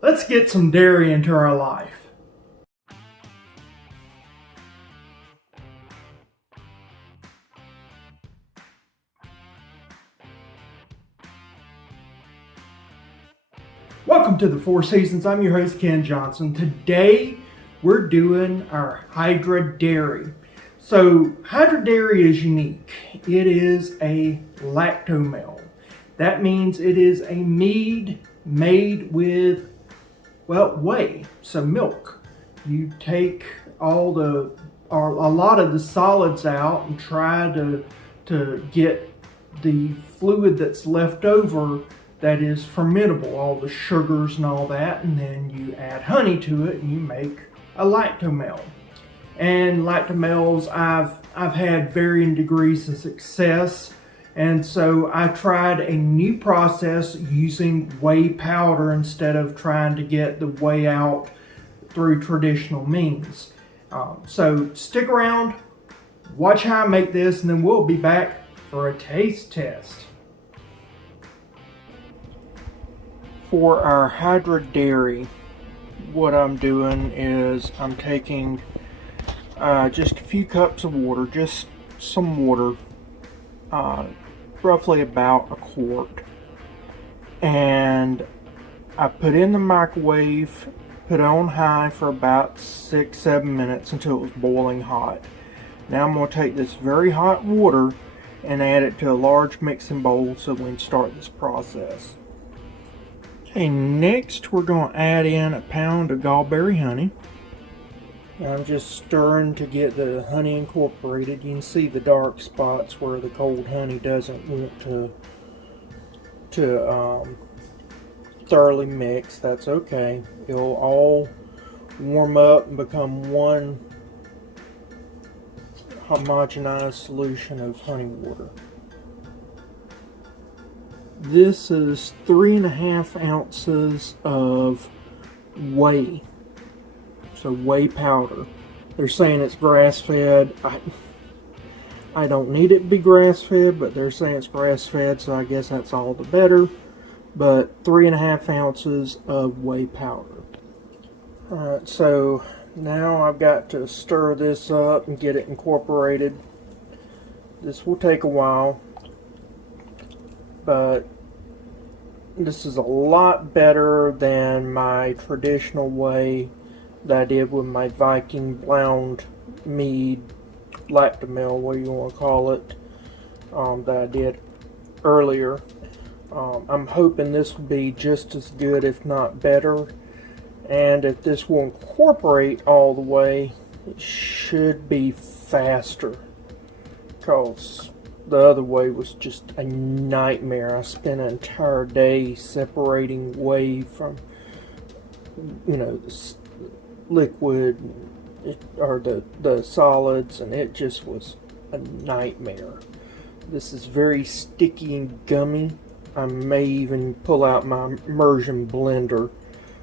Let's get some dairy into our life. Welcome to the Four Seasons. I'm your host, Ken Johnson. Today, we're doing our Hydra Derry. So, Hydra Derry is unique. It is a lactomel. That means it is a mead made with, well, whey, so milk. You take a lot of the solids out and try to get the fluid that's left over that is fermentable, all the sugars and all that, and then you add honey to it and you make a lactomel. And lactomels, I've had varying degrees of success, and so I tried a new process using whey powder instead of trying to get the whey out through traditional means. So stick around, watch how I make this, and then we'll be back for a taste test. For our Hydra Derry, what I'm doing is I'm taking just a few cups of water, just some water, roughly about a quart, and I put in the microwave, put it on high for about 6-7 minutes until it was boiling hot. Now I'm going to take this very hot water and add it to a large mixing bowl so we can start this process. Okay, next we're going to add in a pound of Gallberry honey. I'm just stirring to get the honey incorporated. You can see the dark spots where the cold honey doesn't want to thoroughly mix. That's okay. It'll all warm up and become one homogenized solution of honey water. This is 3.5 ounces of whey. So whey powder. They're saying it's grass-fed. I don't need it to be grass-fed, but they're saying it's grass-fed, so I guess that's all the better. But 3.5 ounces of whey powder. Alright, so now I've got to stir this up and get it incorporated. This will take a while, but this is a lot better than my traditional whey that I did with my Viking Blound mead Lactomel, what you want to call it, that I did earlier. I'm hoping this will be just as good, if not better, and if this will incorporate all the way, it should be faster, because the other way was just a nightmare. I spent an entire day separating whey from, the liquid or the solids, and it just was a nightmare. This is very sticky and gummy. I may even pull out my immersion blender,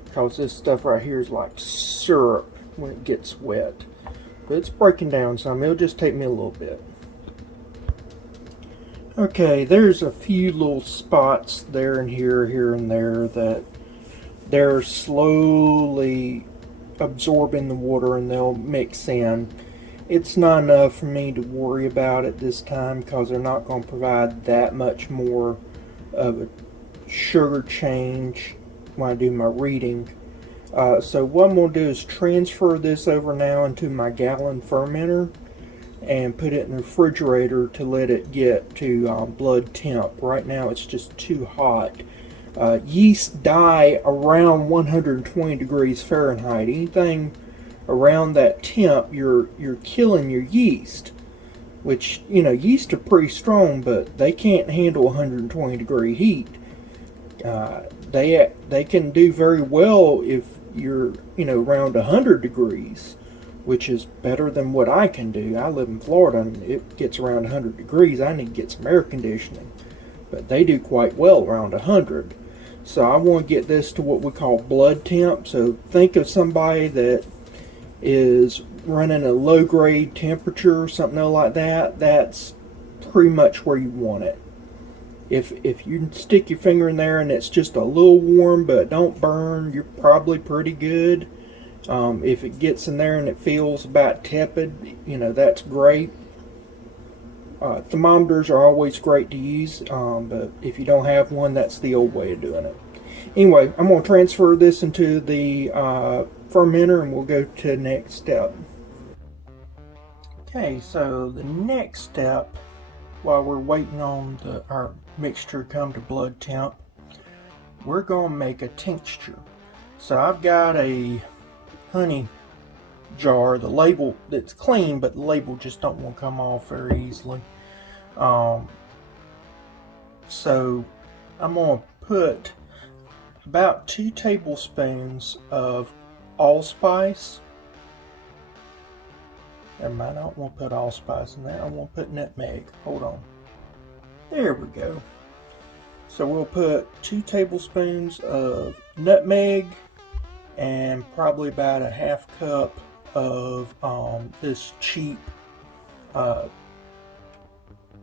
because this stuff right here is like syrup when it gets wet. But it's breaking down some. It'll just take me a little bit. Okay, there's a few little spots there and here and there that they're slowly absorbing the water and they'll mix in. It's not enough for me to worry about at this time, because they're not going to provide that much more of a sugar change when I do my reading. So what I'm going to do is transfer this over now into my gallon fermenter and put it in the refrigerator to let it get to blood temp. Right now it's just too hot. Yeast die around 120 degrees Fahrenheit. Anything around that temp, you're killing your yeast. Which, yeast are pretty strong, but they can't handle 120 degree heat. They can do very well if you're, around 100 degrees, which is better than what I can do. I live in Florida and it gets around 100 degrees. I need to get some air conditioning. But they do quite well around 100. So I want to get this to what we call blood temp. So think of somebody that is running a low grade temperature, something like that. That's pretty much where you want it. If you stick your finger in there and it's just a little warm but don't burn, you're probably pretty good. If it gets in there and it feels about tepid, that's great. Thermometers are always great to use, but if you don't have one, that's the old way of doing it. Anyway, I'm going to transfer this into the fermenter and we'll go to the next step. Okay, so the next step, while we're waiting on our mixture to come to blood temp, we're going to make a tincture. So I've got a honey jar, the label that's clean, but the label just don't want to come off very easily. So I'm going to put about 2 tablespoons of allspice. Never mind, I don't want to put allspice in there. I want to put nutmeg. Hold on. There we go. So we'll put 2 tablespoons of nutmeg and probably about a half cup of this cheap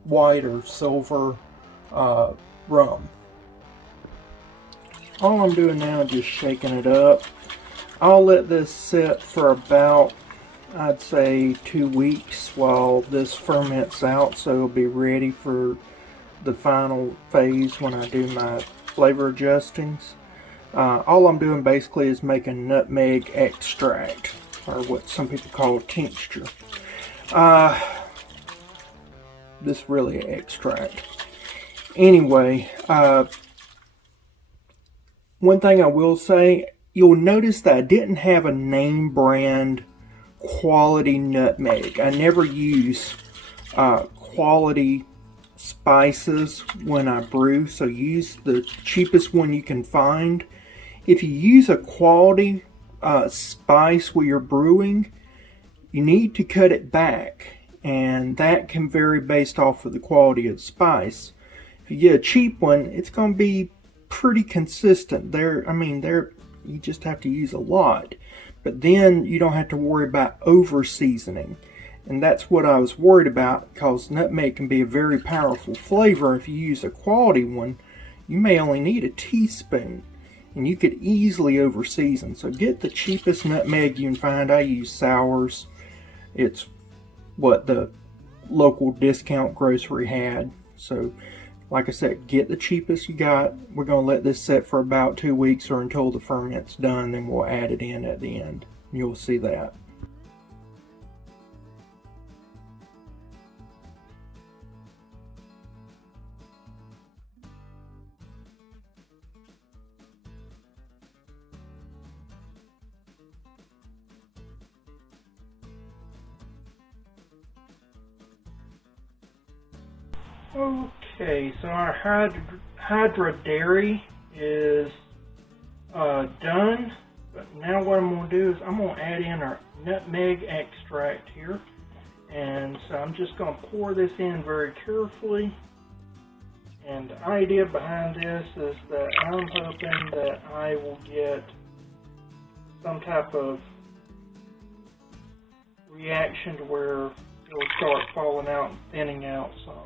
white or silver rum. All I'm doing now is just shaking it up. I'll let this sit for about, I'd say, 2 weeks while this ferments out, so it'll be ready for the final phase when I do my flavor adjustings. All I'm doing basically is making nutmeg extract, or what some people call tincture. This really extract. Anyway, one thing I will say, you'll notice that I didn't have a name brand quality nutmeg. I never use quality spices when I brew, so use the cheapest one you can find. If you use a quality spice while you're brewing, you need to cut it back, and that can vary based off of the quality of the spice. If you get a cheap one, it's going to be pretty consistent. You just have to use a lot, but then you don't have to worry about over seasoning, and that's what I was worried about, because nutmeg can be a very powerful flavor. If you use a quality one, you may only need a teaspoon, and you could easily over season. So get the cheapest nutmeg you can find. I use Sours. It's what the local discount grocery had. So like I said, get the cheapest you got. We're going to let this set for about 2 weeks or until the ferment's done, then we'll add it in at the end. You'll see that. Okay, so our Hydra Derry is done, but now what I'm going to do is I'm going to add in our nutmeg extract here, and so I'm just going to pour this in very carefully. And the idea behind this is that I'm hoping that I will get some type of reaction to where it will start falling out and thinning out some.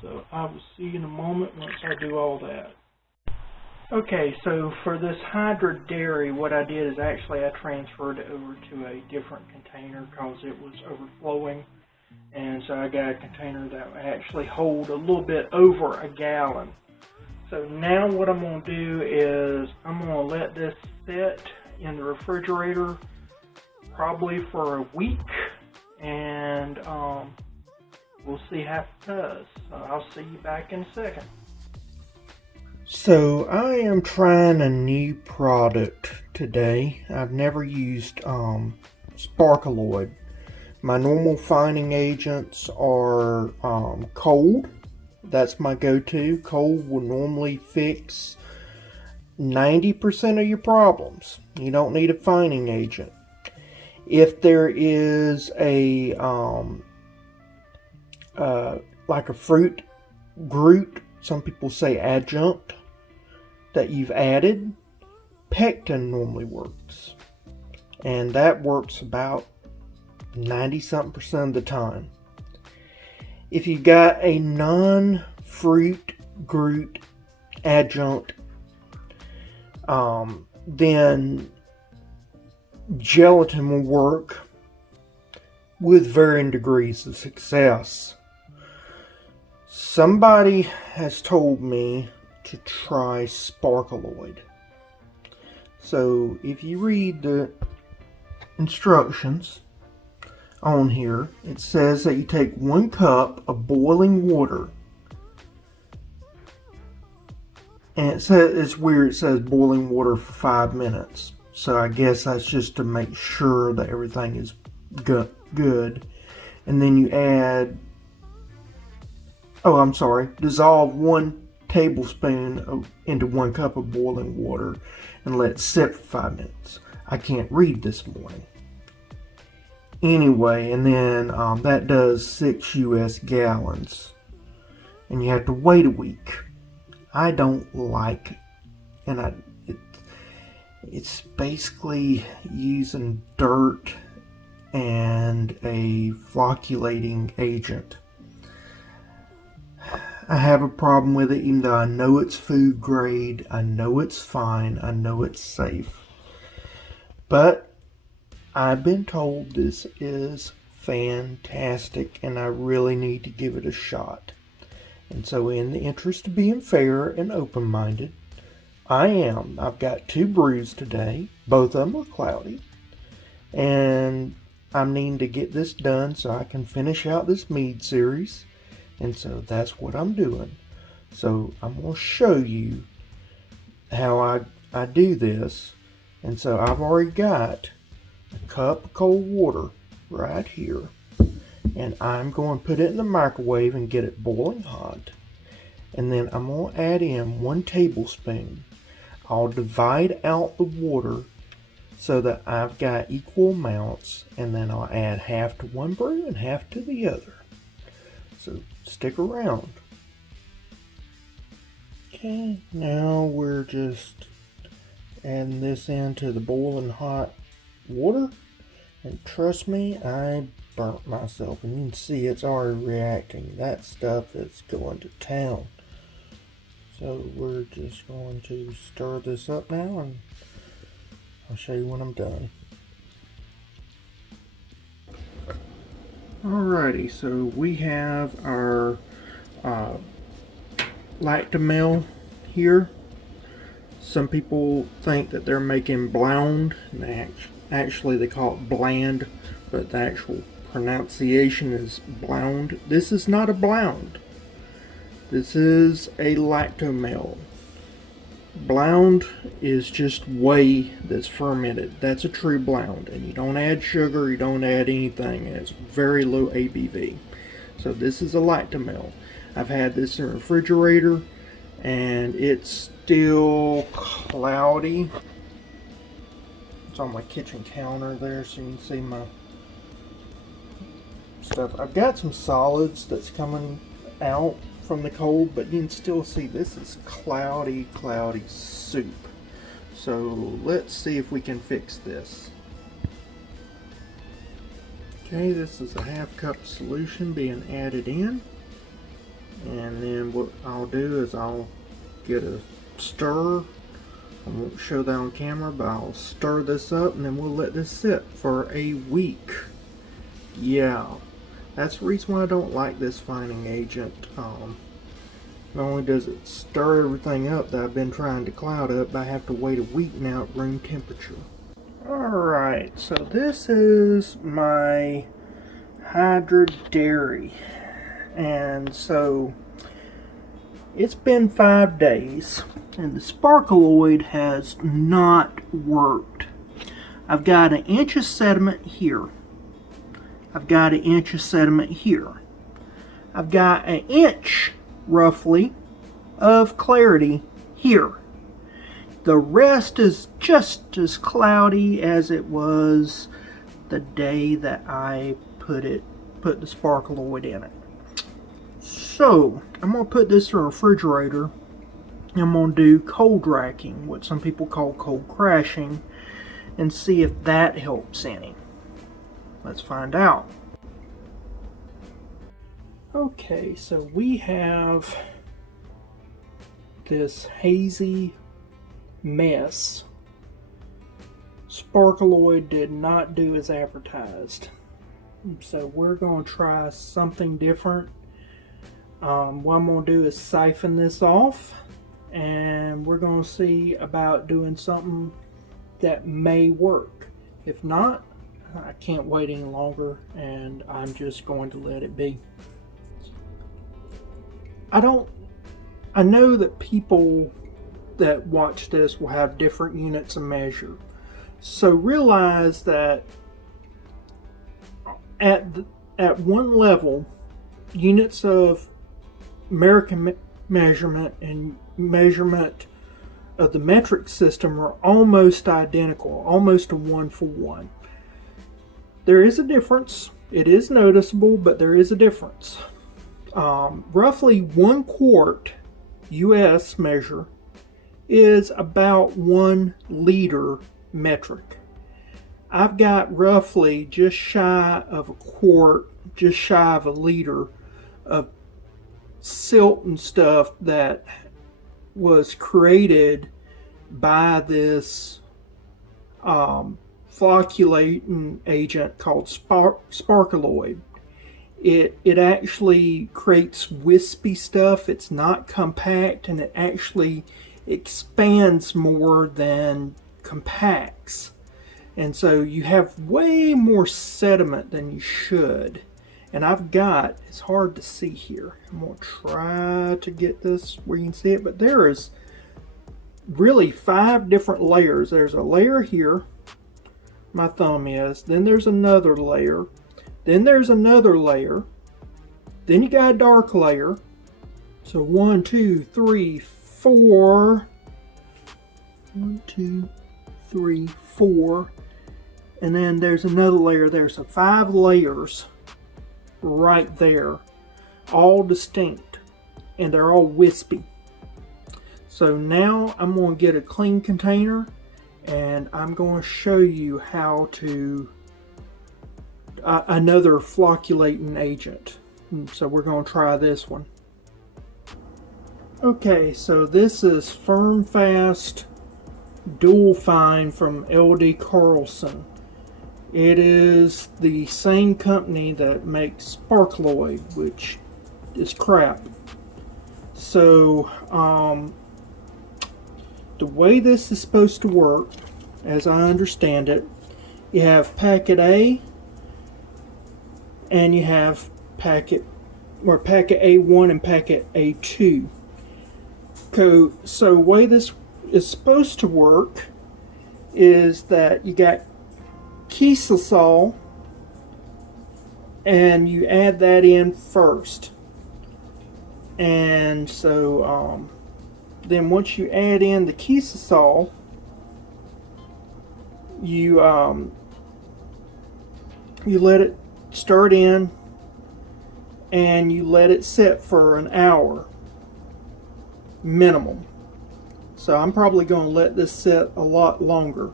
So I will see you in a moment once I do all that. Okay, so for this Hydra Derry, what I did is actually I transferred it over to a different container because it was overflowing. And so I got a container that will actually hold a little bit over a gallon. So now what I'm going to do is I'm going to let this sit in the refrigerator probably for a week, and we'll see how it does. So I'll see you back in a second. So I am trying a new product today. I've never used Sparkaloid. My normal fining agents are cold. That's my go-to. Cold will normally fix 90% of your problems. You don't need a fining agent. If there is a like a fruit groot, some people say adjunct, that you've added, pectin normally works, and that works about 90-something% of the time. If you got a non fruit, groot, adjunct, then gelatin will work with varying degrees of success. Somebody has told me to try sparkleoid. So if you read the instructions on here, it says that you take 1 cup of boiling water, and it's weird, it says boiling water for 5 minutes. So I guess that's just to make sure that everything is good. And then you add, dissolve 1 tablespoon into 1 cup of boiling water and let it sit for 5 minutes. I can't read this morning. Anyway, and then that does 6 US gallons. And you have to wait a week. I don't like, and it's basically using dirt and a flocculating agent. I have a problem with it, even though I know it's food grade, I know it's fine, I know it's safe. But I've been told this is fantastic and I really need to give it a shot. And so in the interest of being fair and open-minded, I've got 2 brews today. Both of them are cloudy. And I'm needing to get this done so I can finish out this mead series. And so that's what I'm doing. So I'm going to show you how I do this. And so I've already got a cup of cold water right here. And I'm going to put it in the microwave and get it boiling hot. And then I'm going to add in 1 tablespoon. I'll divide out the water so that I've got equal amounts. And then I'll add half to one brew and half to the other. So stick around. Okay, now we're just adding this into the boiling hot water. And trust me, I burnt myself, and you can see it's already reacting. That stuff is going to town. So we're just going to stir this up now, and I'll show you when I'm done. Alrighty, so we have our Lactomel here. Some people think that they're making blound, and actually they call it bland, but the actual pronunciation is blound. This is not a blound. This is a Lactomel. Blound is just whey that's fermented. That's a true blound, and you don't add sugar, you don't add anything. It's very low ABV. So this is a Lactomel. I've had this in the refrigerator, and it's still cloudy. It's on my kitchen counter there, so you can see my stuff. I've got some solids that's coming out from the cold, but you can still see this is cloudy soup. So let's see if we can fix this. Okay, this is a 1/2 cup solution being added in, and then what I'll do is I'll get a stir. I won't show that on camera, but I'll stir this up, and then we'll let this sit for a week. Yeah, that's the reason why I don't like this fining agent. Not only does it stir everything up that I've been trying to cloud up, but I have to wait a week now at room temperature. Alright, so this is my Hydra Derry. And so it's been 5 days, and the sparkleoid has not worked. I've got 1 inch of sediment here. I've got 1 inch of sediment here. I've got 1 inch, roughly, of clarity here. The rest is just as cloudy as it was the day that I put the sparkleoid in it. So I'm going to put this in a refrigerator. I'm going to do cold racking, what some people call cold crashing, and see if that helps any. Let's find out. Okay, so we have this hazy mess. Sparkaloid did not do as advertised. So we're going to try something different. What I'm going to do is siphon this off, and we're going to see about doing something that may work. If not, I can't wait any longer, and I'm just going to let it be. I know that people that watch this will have different units of measure. So realize that at one level, units of American measurement and measurement of the metric system are almost identical, almost a 1-for-1. There is a difference. It is noticeable, but there is a difference. Roughly 1 quart US measure is about 1 liter metric. I've got roughly just shy of a quart, just shy of a liter of silt and stuff that was created by this flocculating agent called sparkaloid. It actually creates wispy stuff. It's not compact, and it actually expands more than compacts. And so you have way more sediment than you should. And I've got, it's hard to see here. I'm going to try to get this where you can see it, but there is really 5 different layers. There's a layer here, my thumb is, then there's another layer, then there's another layer, then you got a dark layer. So 1, 2, 3, 4. 1, 2, 3, 4. And then there's another layer there. So 5 layers right there, all distinct, and they're all wispy. So now I'm going to get a clean container, and I'm going to show you how to another flocculating agent. So we're going to try this one. Okay, so this is Firm Fast Dual Fine from LD Carlson. It is the same company that makes Sparkaloid, which is crap. So the way this is supposed to work, as I understand it, you have packet A and you have packet A1 and packet A2. So the way this is supposed to work is that you got Kieselsaal, and you add that in first. And so then once you add in the Kieselsaal, you let it start in, and you let it sit for an hour minimum. So I'm probably going to let this sit a lot longer.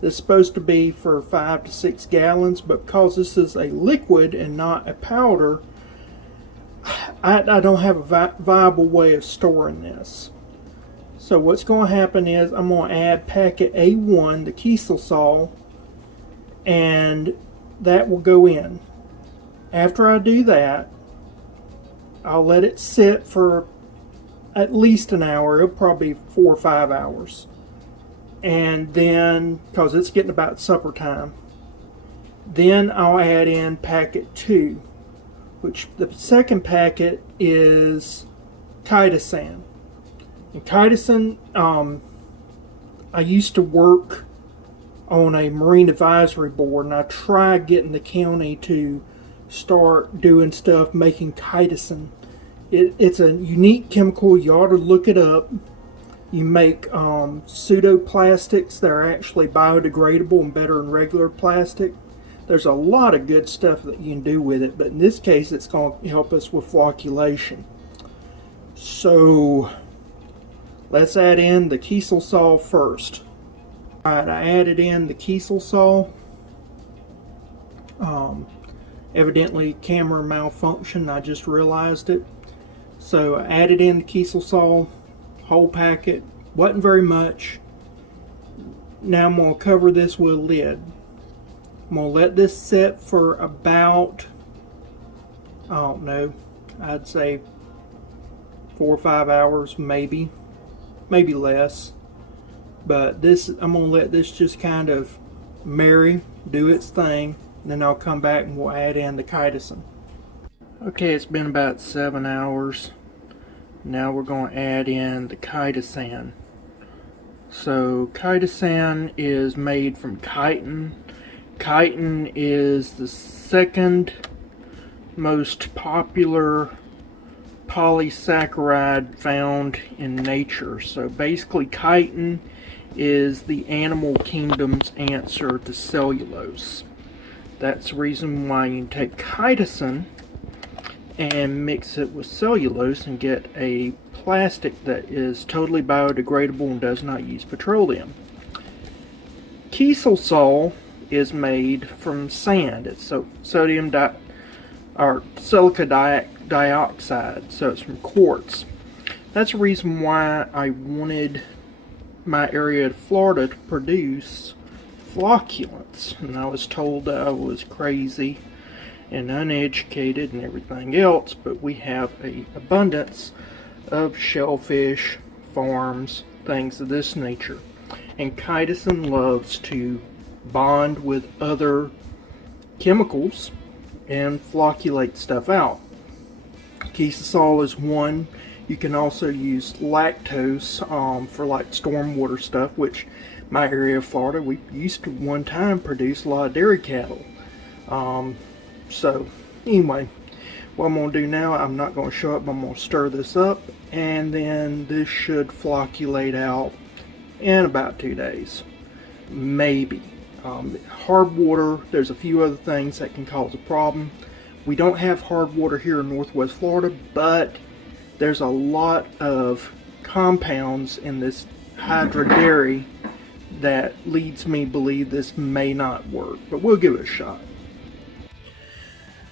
This is supposed to be for 5 to 6 gallons, but because this is a liquid and not a powder, I don't have a viable way of storing this. So what's going to happen is I'm going to add packet A1, the Kieselsaal, and that will go in. After I do that, I'll let it sit for at least an hour. It'll probably be 4 or 5 hours. And then, because it's getting about supper time, then I'll add in packet 2, which the second packet is chitosan. And chitosan, I used to work on a marine advisory board, and I tried getting the county to start doing stuff making chitosan. It's a unique chemical. You ought to look it up. You make pseudoplastics that are actually biodegradable and better than regular plastic. There's a lot of good stuff that you can do with it, but in this case it's going to help us with flocculation. So let's add in the Kieselsaal first. Alright, I added in the Kieselsaal. Evidently camera malfunction, I just realized it. So I added in the Kieselsaal. whole packet. Wasn't very much. Now I'm going to cover this with a lid. I'm going to let this sit for about, I don't know, I'd say 4 or 5 hours, maybe less. But this, I'm going to let this just kind of marry, do its thing, and then I'll come back and we'll add in the chitosan. Okay, it's been about 7 hours. Now we're going to add in the chitosan. So chitosan is made from chitin. Chitin is the second most popular polysaccharide found in nature. So basically chitin is the animal kingdom's answer to cellulose. That's the reason why you can take chitosan and mix it with cellulose and get a plastic that is totally biodegradable and does not use petroleum. Kieselsol is made from sand. It's silica dioxide, so it's from quartz. That's the reason why I wanted my area of Florida to produce flocculants, and I was told that I was crazy and uneducated and everything else, but we have an abundance of shellfish farms, things of this nature, and chitosan loves to bond with other chemicals and flocculate stuff out. Kieselsol is one. You can also use lactose for like stormwater stuff, which my area of Florida, we used to one time produce a lot of dairy cattle. So anyway, what I'm going to do now, I'm not going to show up, I'm going to stir this up, and then this should flocculate out in about 2 days, maybe. Hard water, there's a few other things that can cause a problem. We don't have hard water here in Northwest Florida, but there's a lot of compounds in this Hydra Derry that leads me to believe this may not work, but we'll give it a shot.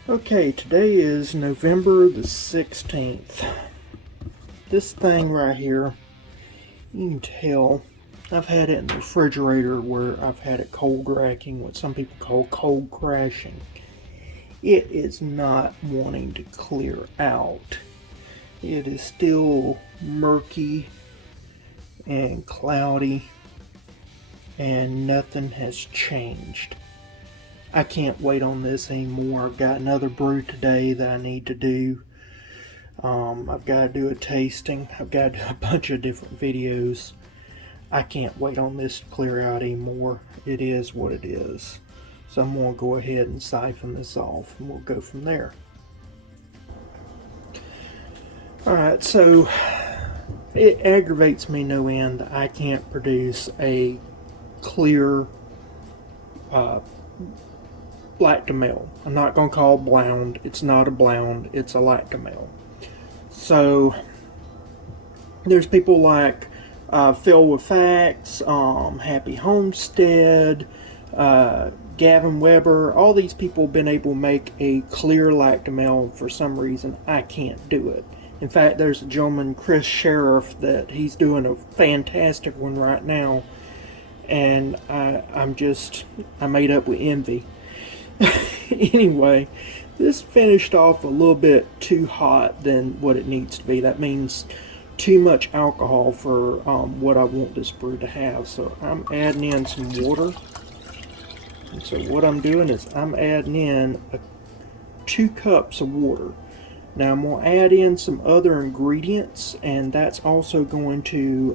Okay, today is November the 16th. This thing right here, you can tell, I've had it in the refrigerator where I've had it cold racking, what some people call cold crashing. It is not wanting to clear out. It is still murky and cloudy, and nothing has changed. I can't wait on this anymore. I've got another brew today that I need to do. I've got to do a tasting. I've got to do a bunch of different videos. I can't wait on this to clear out anymore. It is what it is. So I'm going to go ahead and siphon this off and we'll go from there. Alright, so it aggravates me no end that I can't produce a clear Lactomel. I'm not going to call it blound. It's not a blound. It's a Lactomel. So there's people like Phil with Facts, Happy Homestead, Gavin Weber. All these people have been able to make a clear Lactomel. For some reason, I can't do it. In fact, there's a gentleman, Chris Sheriff, that he's doing a fantastic one right now. And I'm made up with envy. Anyway, this finished off a little bit too hot than what it needs to be. That means too much alcohol for what I want this brew to have. So I'm adding in some water. And so what I'm doing is I'm adding in 2 cups of water. Now I'm going to add in some other ingredients, and that's also going to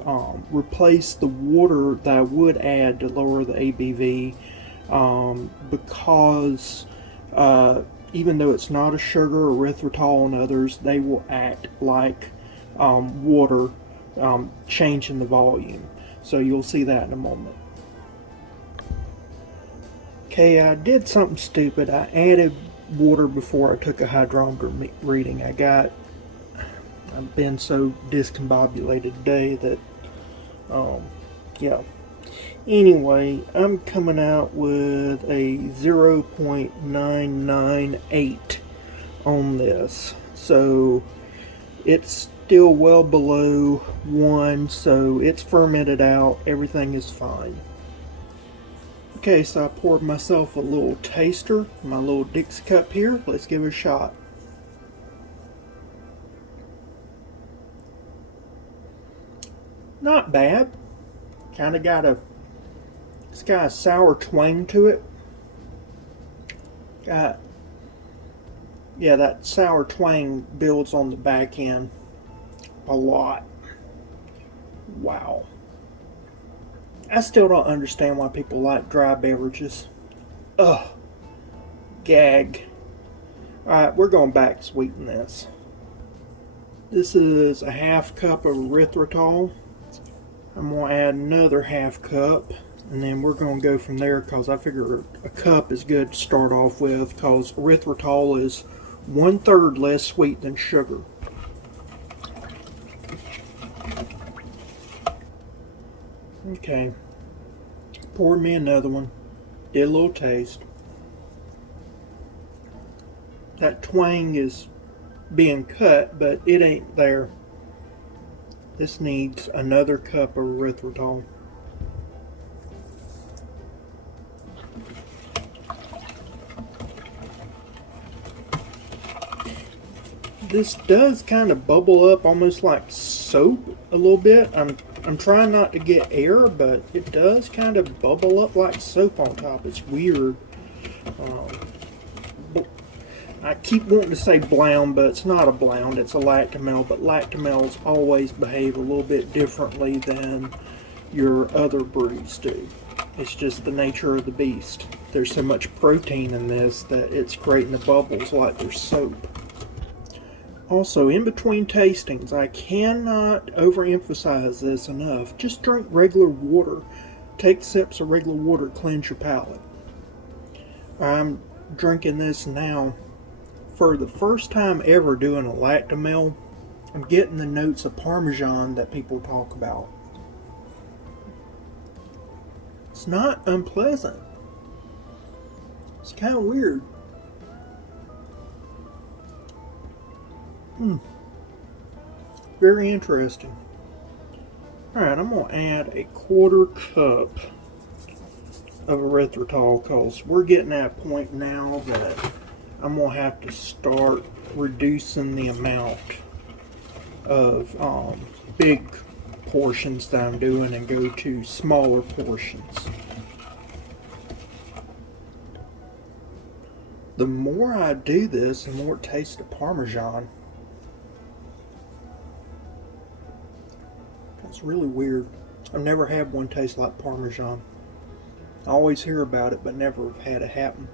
replace the water that I would add to lower the ABV, because even though it's not a sugar, erythritol and others, they will act like water, changing the volume. So you'll see that in a moment. Okay, I did something stupid. I added water before I took a hydrometer reading. I've been so discombobulated today that yeah. Anyway, I'm coming out with a 0.998 on this, so it's still well below 1, so it's fermented out. Everything is fine. Okay, so I poured myself a little taster, my little Dixie cup here. Let's give it a shot. Not bad. Kind of got it's got a sour twang to it. Yeah, that sour twang builds on the back end a lot. Wow. I still don't understand why people like dry beverages. Ugh. Gag. Alright, we're going back to sweeten this. This is a half cup of erythritol. I'm going to add another half cup, and then we're going to go from there, because I figure a cup is good to start off with, because erythritol is 1/3 less sweet than sugar. Okay, poured me another one, did a little taste. That twang is being cut, but it ain't there. This needs another cup of erythritol. This does kind of bubble up almost like soap a little bit. I'm trying not to get air, but it does kind of bubble up like soap on top. It's weird. I keep wanting to say blound, but it's not a blound, it's a lactomel, but lactomels always behave a little bit differently than your other brews do. It's just the nature of the beast. There's so much protein in this that it's creating the bubbles like there's soap. Also, in between tastings, I cannot overemphasize this enough. Just drink regular water. Take sips of regular water to cleanse your palate. I'm drinking this now. For the first time ever doing a lactomel, I'm getting the notes of Parmesan that people talk about. It's not unpleasant. It's kind of weird. Very interesting. Alright, I'm going to add a 1/4 cup of erythritol, because we're getting at a point now that I'm going to have to start reducing the amount of big portions that I'm doing and go to smaller portions. The more I do this, the more it tastes of Parmesan. It's really weird. I've never had one taste like Parmesan. I always hear about it, but never have had it happen.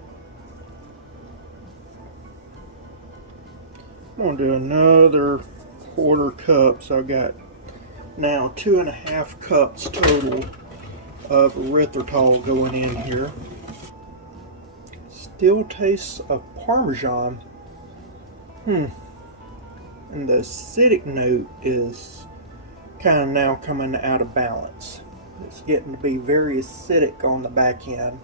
I'm going to do another 1/4 cup, so I've got now 2.5 cups total of erythritol going in here. Still tastes of Parmesan. And the acidic note is kind of now coming out of balance. It's getting to be very acidic on the back end.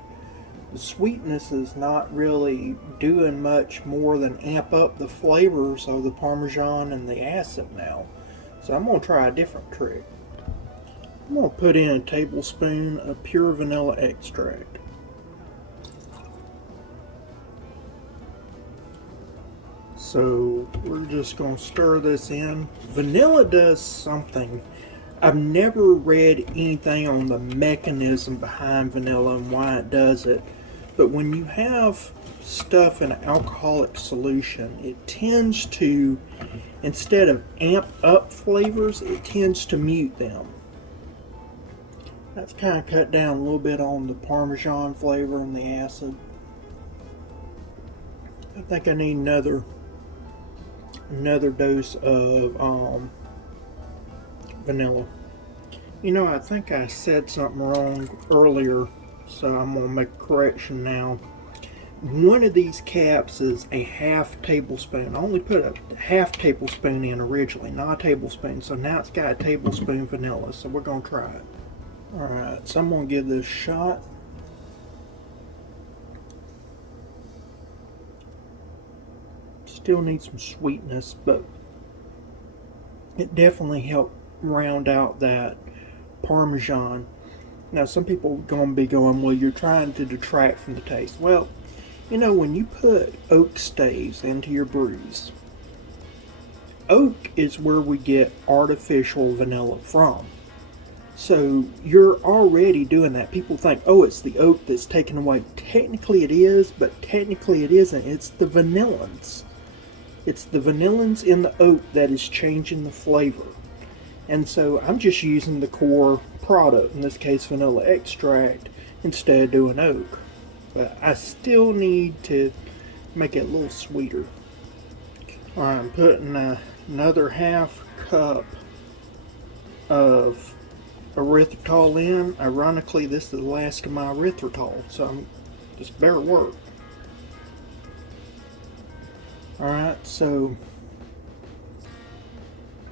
The sweetness is not really doing much more than amp up the flavors of the Parmesan and the acid now. So I'm going to try a different trick. I'm going to put in a tablespoon of pure vanilla extract. So we're just going to stir this in. Vanilla does something. I've never read anything on the mechanism behind vanilla and why it does it. But when you have stuff in an alcoholic solution, it tends to, instead of amp up flavors, it tends to mute them. That's kind of cut down a little bit on the Parmesan flavor and the acid. I think I need another dose of vanilla. You know, I think I said something wrong earlier, so I'm going to make a correction now. One of these caps is a 1/2 tablespoon. I only put a 1/2 tablespoon in originally, not a tablespoon, so now it's got a tablespoon vanilla, so we're going to try it. Alright, so I'm going to give this a shot. Still need some sweetness, but It definitely helped round out that Parmesan. Now, some people are going to be going, well, you're trying to detract from the taste. Well, you know, when you put oak staves into your brews, oak is where we get artificial vanilla from. So you're already doing that. People think, oh, it's the oak that's taken away. Technically it is, but technically it isn't. It's the vanillins. It's the vanillins in the oak that is changing the flavor. And so I'm just using the core product, in this case vanilla extract, instead of doing oak. But I still need to make it a little sweeter. Alright, I'm putting another half cup of erythritol in. Ironically, this is the last of my erythritol, so I'm just better work. Alright, so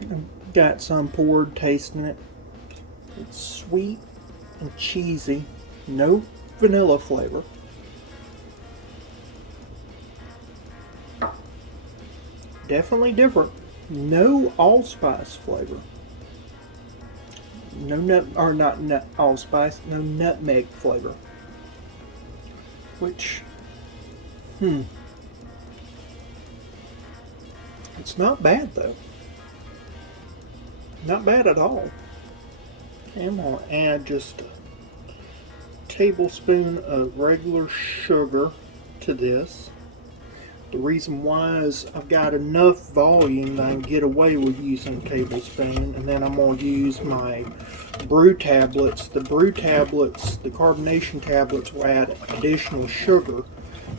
I've got some poured, tasting it. It's sweet and cheesy, no vanilla flavor. Definitely different. No allspice flavor. No nut, or not nut allspice, no nutmeg flavor. Which, it's not bad though. Not bad at all. Okay, I'm going to add just a tablespoon of regular sugar to this. The reason why is I've got enough volume that I can get away with using a tablespoon, and then I'm going to use my brew tablets. The brew tablets, the carbonation tablets, will add additional sugar.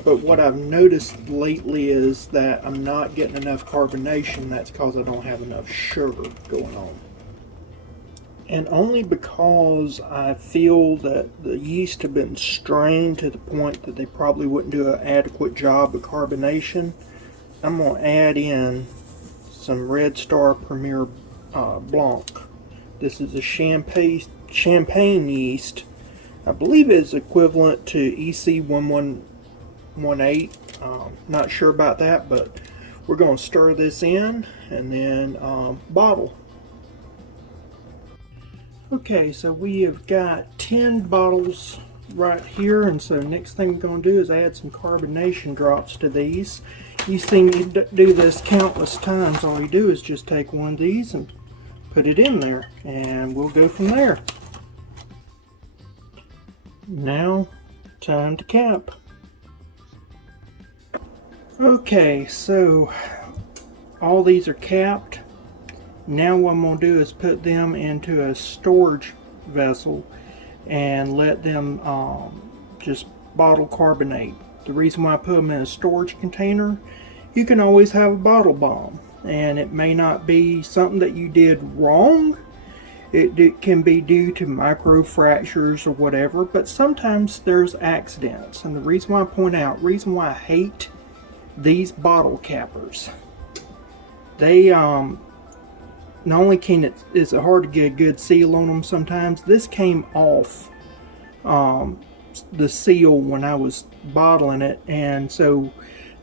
But what I've noticed lately is that I'm not getting enough carbonation. That's because I don't have enough sugar going on. And only because I feel that the yeast have been strained to the point that they probably wouldn't do an adequate job of carbonation, I'm going to add in some Red Star Premier Blanc. This is a champagne yeast. I believe it's equivalent to EC1118. Not sure about that, but we're going to stir this in and then bottle. Okay, so we have got 10 bottles right here, and so next thing we're going to do is add some carbonation drops to these. You've seen me do this countless times. All you do is just take one of these and put it in there, and we'll go from there. Now, time to cap. Okay, so all these are capped. Now what I'm going to do is put them into a storage vessel and let them just bottle carbonate. The reason why I put them in a storage container, you can always have a bottle bomb, and it may not be something that you did wrong. It can be due to micro fractures or whatever, but sometimes there's accidents. And the reason why I point out, reason why I hate these bottle cappers, they not only is it hard to get a good seal on them sometimes, this came off the seal when I was bottling it, and so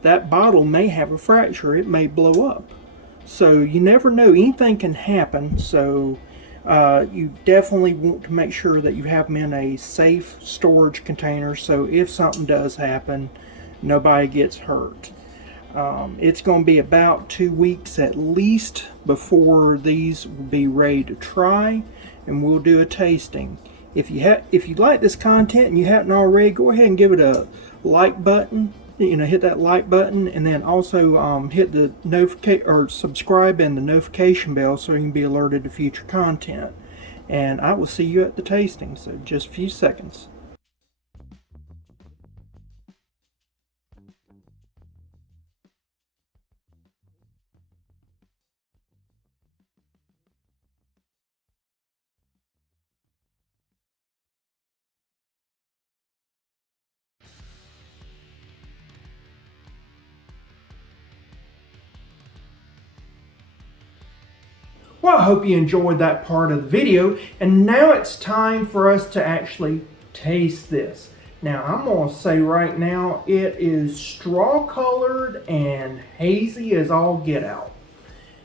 that bottle may have a fracture. It may blow up. So you never know. Anything can happen. So you definitely want to make sure that you have them in a safe storage container, so if something does happen, nobody gets hurt. It's going to be about 2 weeks at least before these will be ready to try, and we'll do a tasting. If you like this content and you haven't already, go ahead and give it a like button. Hit that like button, and then also hit the notification or subscribe and the notification bell so you can be alerted to future content. And I will see you at the tasting. So just a few seconds. Well, I hope you enjoyed that part of the video, and now it's time for us to actually taste this. Now, I'm going to say right now, it is straw colored and hazy as all get out.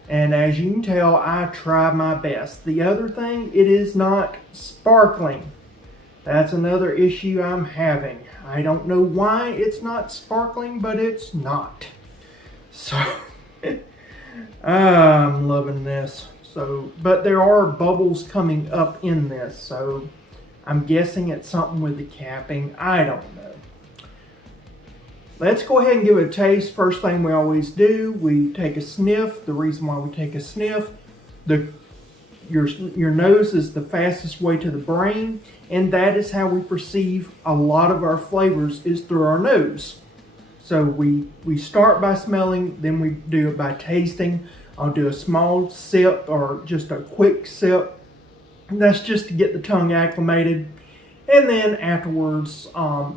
And as you can tell, I try my best. The other thing, it is not sparkling. That's another issue I'm having. I don't know why it's not sparkling, but it's not. So, I'm loving this. So, but there are bubbles coming up in this, so I'm guessing it's something with the capping. I don't know. Let's go ahead and give it a taste. First thing we always do, we take a sniff. The reason why we take a sniff, your nose is the fastest way to the brain, and that is how we perceive a lot of our flavors, is through our nose. So we start by smelling, then we do it by tasting. I'll do a small sip or just a quick sip. And that's just to get the tongue acclimated. And then afterwards,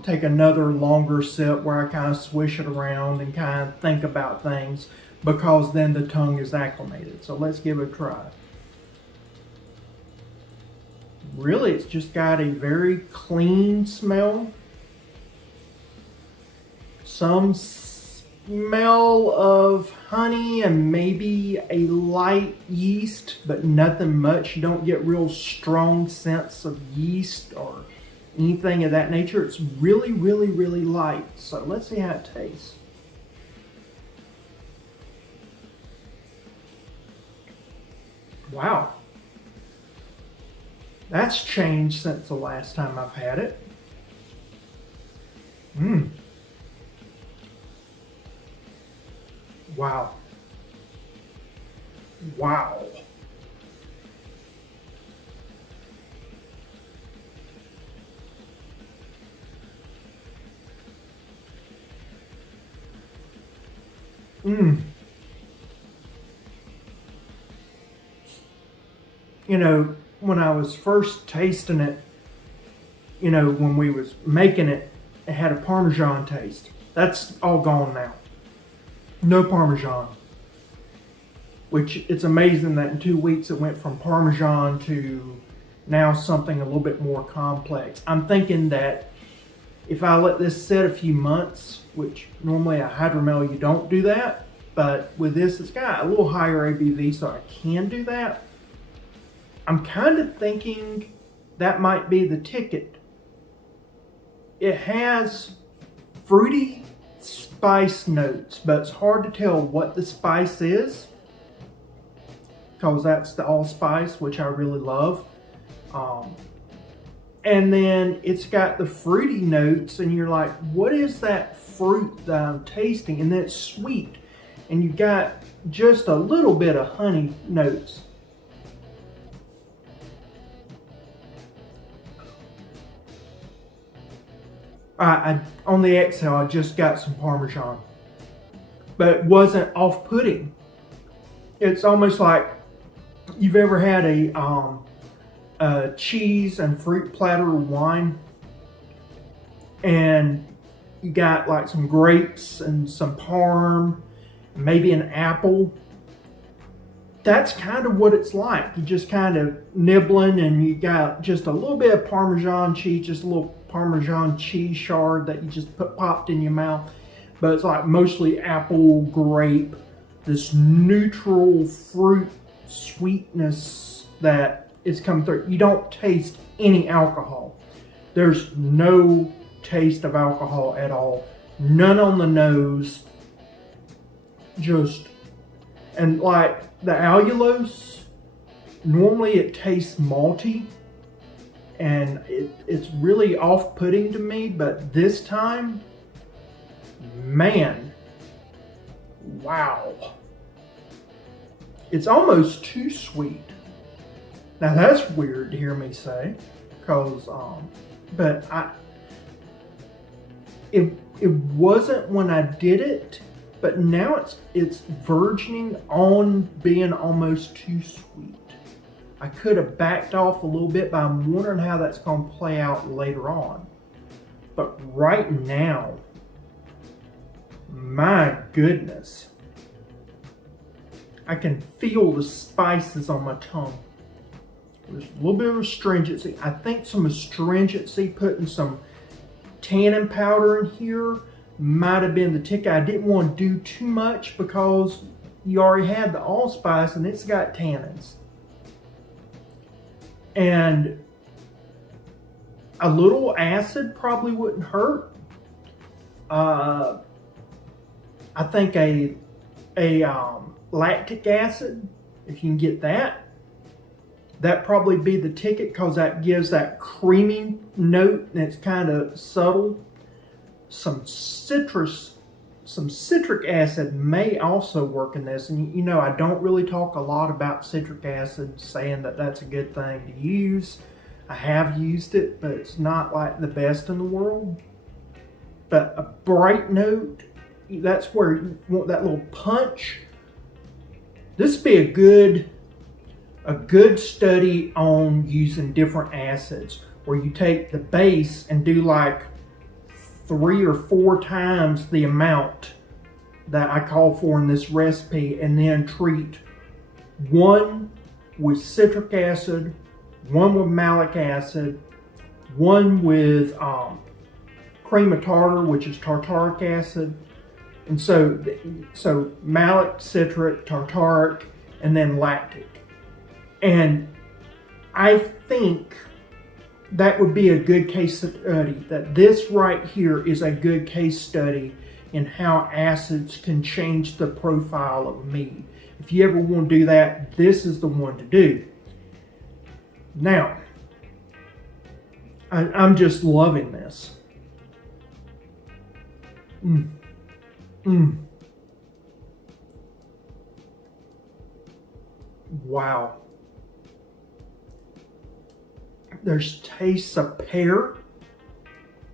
take another longer sip where I kind of swish it around and kind of think about things, because then the tongue is acclimated. So let's give it a try. Really, it's just got a very clean smell. Some smell of honey and maybe a light yeast, but nothing much. You don't get real strong sense of yeast or anything of that nature. It's really, really, really light. So let's see how it tastes. Wow. That's changed since the last time I've had it. Wow. Wow. You know, when I was first tasting it, you know, when we was making it, it had a Parmesan taste. That's all gone now. No Parmesan. Which, it's amazing that in 2 weeks it went from Parmesan to now something a little bit more complex. I'm thinking that if I let this sit a few months, which normally a hydromel you don't do that, but with this it's got a little higher ABV, so I can do that. I'm kind of thinking that might be the ticket. It has fruity spice notes, but it's hard to tell what the spice is, because that's the allspice, which I really love. And then it's got the fruity notes, and you're like, what is that fruit that I'm tasting? And then it's sweet, and you got just a little bit of honey notes. On the exhale, I just got some Parmesan, but it wasn't off-putting. It's almost like you've ever had a cheese and fruit platter wine, and you got like some grapes and some parm, maybe an apple. That's kind of what it's like. You just kind of nibbling, and you got just a little bit of Parmesan cheese, just a little Parmesan cheese shard that you just popped in your mouth. But it's like mostly apple, grape, this neutral fruit sweetness that is coming through. You don't taste any alcohol. There's no taste of alcohol at all. None on the nose. And like the allulose, normally it tastes malty, and it's really off-putting to me, but this time, man, wow. It's almost too sweet. Now that's weird to hear me say, because, but it wasn't when I did it, but now it's verging on being almost too sweet. I could have backed off a little bit, but I'm wondering how that's going to play out later on. But right now, my goodness, I can feel the spices on my tongue. There's a little bit of astringency. I think some astringency, putting some tannin powder in here, might have been the ticket. I didn't want to do too much because you already had the allspice and it's got tannins. And a little acid probably wouldn't hurt. I think a lactic acid, if you can get that, that'd probably be the ticket, because that gives that creamy note and it's kind of subtle. Some citric acid may also work in this. And you know, I don't really talk a lot about citric acid, saying that that's a good thing to use. I have used it, but it's not like the best in the world. But a bright note, that's where you want that little punch. This would be a good study on using different acids, where you take the base and do like 3 or 4 times the amount that I call for in this recipe, and then treat one with citric acid, one with malic acid, one with cream of tartar, which is tartaric acid. And so malic, citric, tartaric, and then lactic. And I think that would be a good case study, that this right here is a good case study in how acids can change the profile of mead. If you ever want to do that, this is the one to do. Now, I'm just loving this. Wow. There's tastes of pear.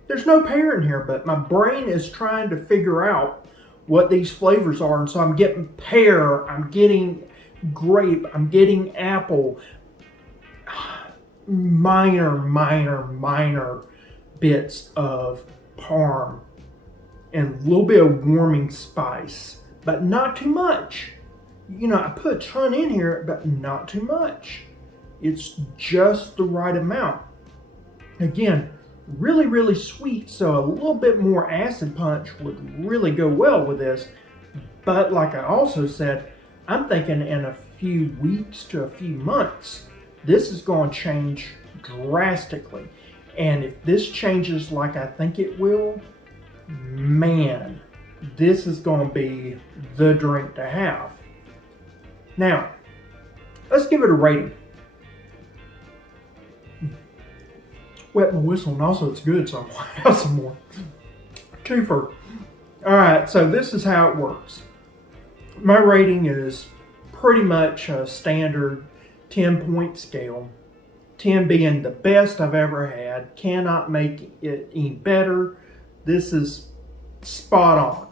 There's no pear in here, but my brain is trying to figure out what these flavors are. And so I'm getting pear, I'm getting grape, I'm getting apple. Minor bits of parm. And a little bit of warming spice, but not too much. You know, I put a ton in here, but not too much. It's just the right amount. Again, really, really sweet, so a little bit more acid punch would really go well with this. But like I also said, I'm thinking in a few weeks to a few months, this is going to change drastically. And if this changes like I think it will, man, this is going to be the drink to have. Now, let's give it a rating. Wet my whistle, and also it's good, so I'm going to have some more. Twofer. Alright, so this is how it works. My rating is pretty much a standard 10-point scale. 10 being the best I've ever had. Cannot make it any better. This is spot on.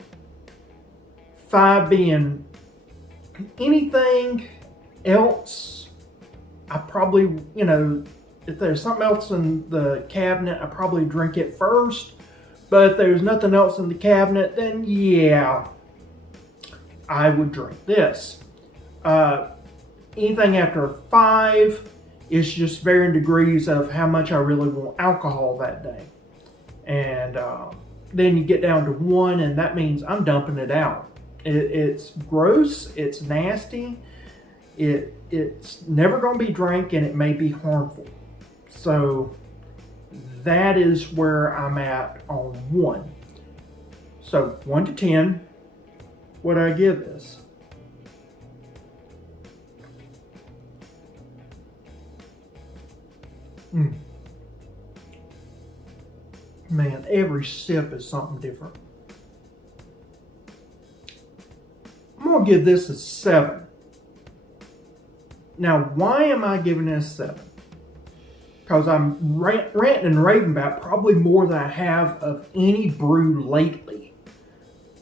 5 being anything else, I probably, you know, if there's something else in the cabinet, I probably drink it first. But if there's nothing else in the cabinet, then yeah, I would drink this. Anything after 5 is just varying degrees of how much I really want alcohol that day. And then you get down to 1, and that means I'm dumping it out. It's gross, it's nasty, it's never going to be drank, and it may be harmful. So that is where I'm at on 1. So 1 to 10, what do I give this? Man, every sip is something different. I'm going to give this a 7. Now, why am I giving it a 7? Because I'm ranting and raving about probably more than I have of any brew lately.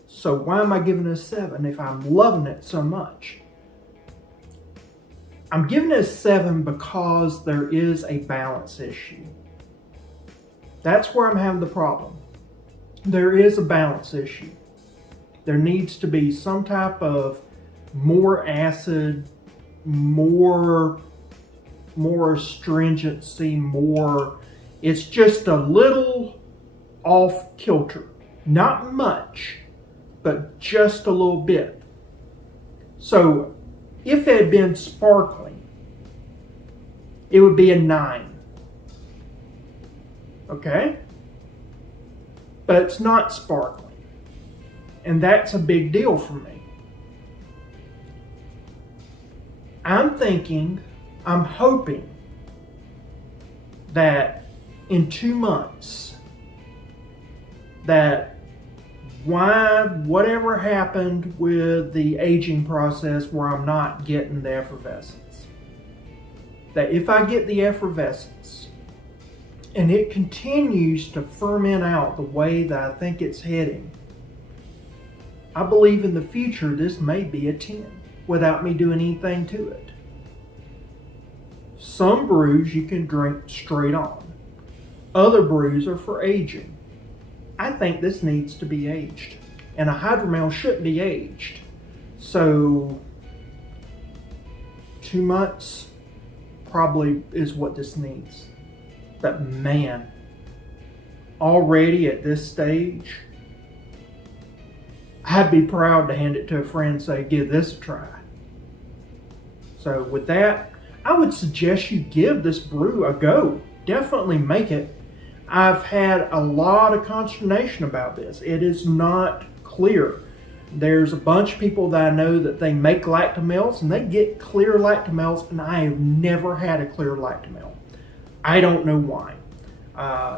So why am I giving it a 7 if I'm loving it so much? I'm giving it a 7 because there is a balance issue. That's where I'm having the problem. There is a balance issue. There needs to be some type of more acid, more astringency, more. It's just a little off kilter. Not much, but just a little bit. So if it had been sparkling, it would be a 9. Okay? But it's not sparkling. And that's a big deal for me. I'm hoping that in 2 months, that whatever happened with the aging process where I'm not getting the effervescence, that if I get the effervescence and it continues to ferment out the way that I think it's heading, I believe in the future this may be a 10 without me doing anything to it. Some brews you can drink straight on. Other brews are for aging. I think this needs to be aged. And a hydromel shouldn't be aged. So 2 months probably is what this needs. But man, already at this stage, I'd be proud to hand it to a friend and say, give this a try. So with that, I would suggest you give this brew a go. Definitely make it. I've had a lot of consternation about this. It is not clear. There's a bunch of people that I know that they make lactomels and they get clear lactomels, and I have never had a clear lactomel. I don't know why.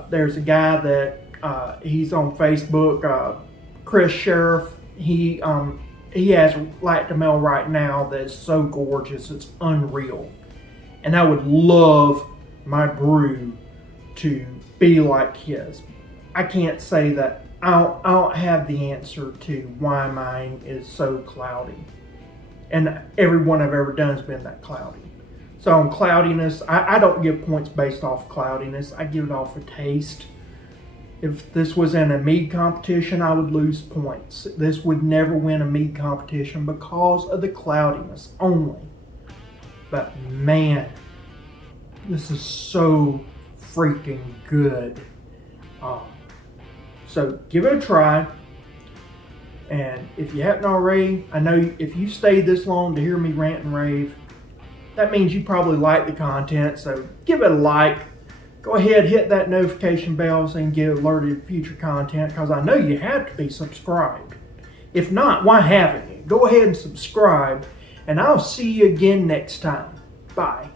There's a guy that he's on Facebook, Chris Sheriff. He has a lactomel right now that's so gorgeous, it's unreal. And I would love my brew to be like his. I can't say that I don't have the answer to why mine is so cloudy. And every one I've ever done has been that cloudy. So on cloudiness, I don't give points based off cloudiness. I give it off of taste. If this was in a mead competition, I would lose points. This would never win a mead competition because of the cloudiness only. But man, this is so freaking good. So give it a try. And if you haven't already, I know if you stayed this long to hear me rant and rave, that means you probably like the content. So give it a like. Go ahead, hit that notification bell so you can get alerted to future content, because I know you have to be subscribed. If not, why haven't you? Go ahead and subscribe, and I'll see you again next time. Bye.